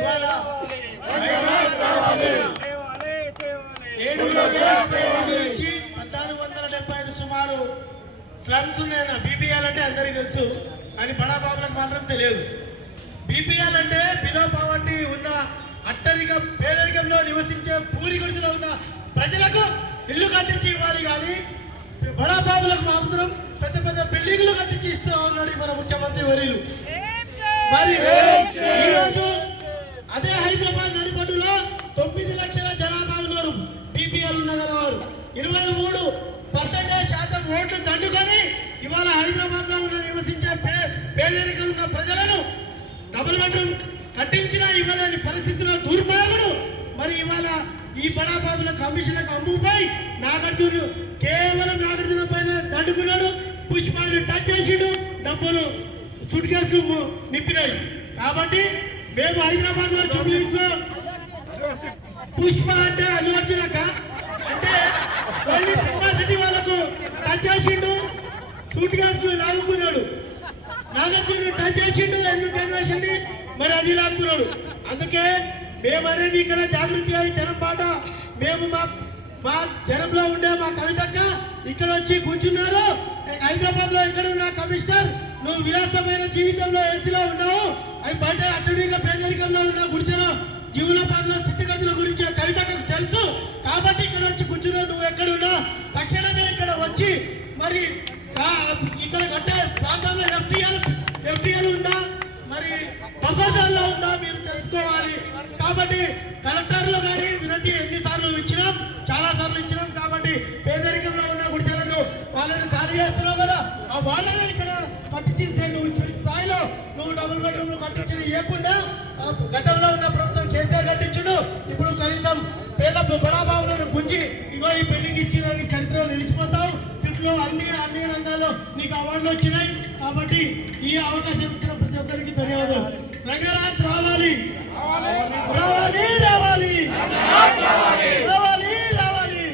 ఇవాళ హైదరాబాద్ 755 నుంచి 1475 సుమారు స్లమ్స్ ఉన్నాయన్న. బీపీఎల్ అంటే అందరికీ తెలుసు, కానీ బడా బాబులకు మాత్రం తెలియదు. బీపీఎల్ అంటే బిలో పావర్టీ ఉన్న అట్టరిక పేదరికంలో నివసించే పూరి గుడిసెలో ఉన్న ప్రజలకు ఇల్లు కట్టించి ఇవ్వాలి, కానీ బడా బాబులకు మాత్రం పెద్ద పెద్ద బిల్డింగ్లు కట్టించి ఇస్తూ ఉన్నాడు మన ముఖ్యమంత్రి వర్యులు. మరి ఈరోజు అదే హైదరాబాద్ నడిపొడ్డులో 9 లక్షల జనాభా ఉన్నారు బీపీఎల్ ఉన్న గలవారు. 23% ఓట్లు దండుకొని ఇవాళ హైదరాబాద్ లో ఉన్న నివసించే పేదరికం ఉన్న ప్రజలను డబుల్ బెడ్రూమ్ కట్టించిన ఇవ్వలేని పరిస్థితిలో దుర్మార్గుడు. మరి ఇవాళ ఈ బడా బాబుల కమిషన్లకు అమ్ముపై నాగార్జున కేవలం నాగార్జున పైన దండుకున్నాడు. పుష్పాన్ని టచ్ చేసిడు, డబ్బులు సూట్ కేసులు నింపినాయి. కాబట్టి మేము హైదరాబాద్ లో జూబ్లీస్ లో పుష్ప అంటే అల్లు అర్జున్ అంటే ఓన్లీ సినిమా సిటీ వాళ్ళకు టచ్ చేసిండు, సూట్ కేసులు లాగుకున్నాడు. నాగార్జున టచ్ చేసిండు ఎన్వేషన్ని, మరి అది లాక్కున్నాడు. అందుకే మేము అనేది ఇక్కడ జాగృతి జనం పాట మేము మా జనంలో ఉండే మా కవితక్క ఇక్కడ వచ్చి కూర్చున్నారు. హైదరాబాద్ లో ఎక్కడ ఉన్న కమిషనర్, నువ్వు విలాసమైన జీవితంలో ఏసీలో ఉన్నావు, అవి బయట అట్టడిగా పేదరికంలో ఉన్న గుడిచిన జీవనోపాధుల స్థితిగతుల గురించి కవితకు తెలుసు. కాబట్టి ఇక్కడ వచ్చి కూర్చున్నావు. నువ్వు ఎక్కడున్నా తక్షణమే ఇక్కడ వచ్చి మరి ఇక్కడ కట్టే ప్రాంతంలో ఎఫ్టీఎల్ ఉందా, మరి బఫర్ జోన్ లో ఉందా మీరు తెలుసుకోవాలి. కాబట్టి కలెక్టర్లు కానీ వినతి ఎన్నిసార్లు ఇచ్చినాం, చాలా సార్లు ఇచ్చినాం. కాబట్టి పేదరికంలో ఉన్న గుడిసెలను వాళ్ళని ఖాళీ చేస్తున్నావు కదా, ఆ వాళ్ళని ఇక్కడ కట్టించేస్తే నువ్వు స్థాయిలో నువ్వు డబుల్ బెడ్రూమ్ కట్టించిన ఇవ్వకుండా గతంలో ఉన్న ప్రభుత్వం కేసీఆర్ కట్టించుడు. ఇప్పుడు కనీసం పేద బడాబాబులను గుంజి ఇగో ఈ బిల్డింగ్ ఇచ్చిన చరిత్రలో నిలిచిపోతావు. దీంట్లో అన్ని రంగాల్లో నీకు అవార్డులు వచ్చినాయి. కాబట్టి ఈ అవకాశం ఇచ్చిన ప్రతి ఒక్కరికి ధన్యవాదాలు. రంగరాజ్ రావాలి రావాలి రావాలి రావాలి రావాలి.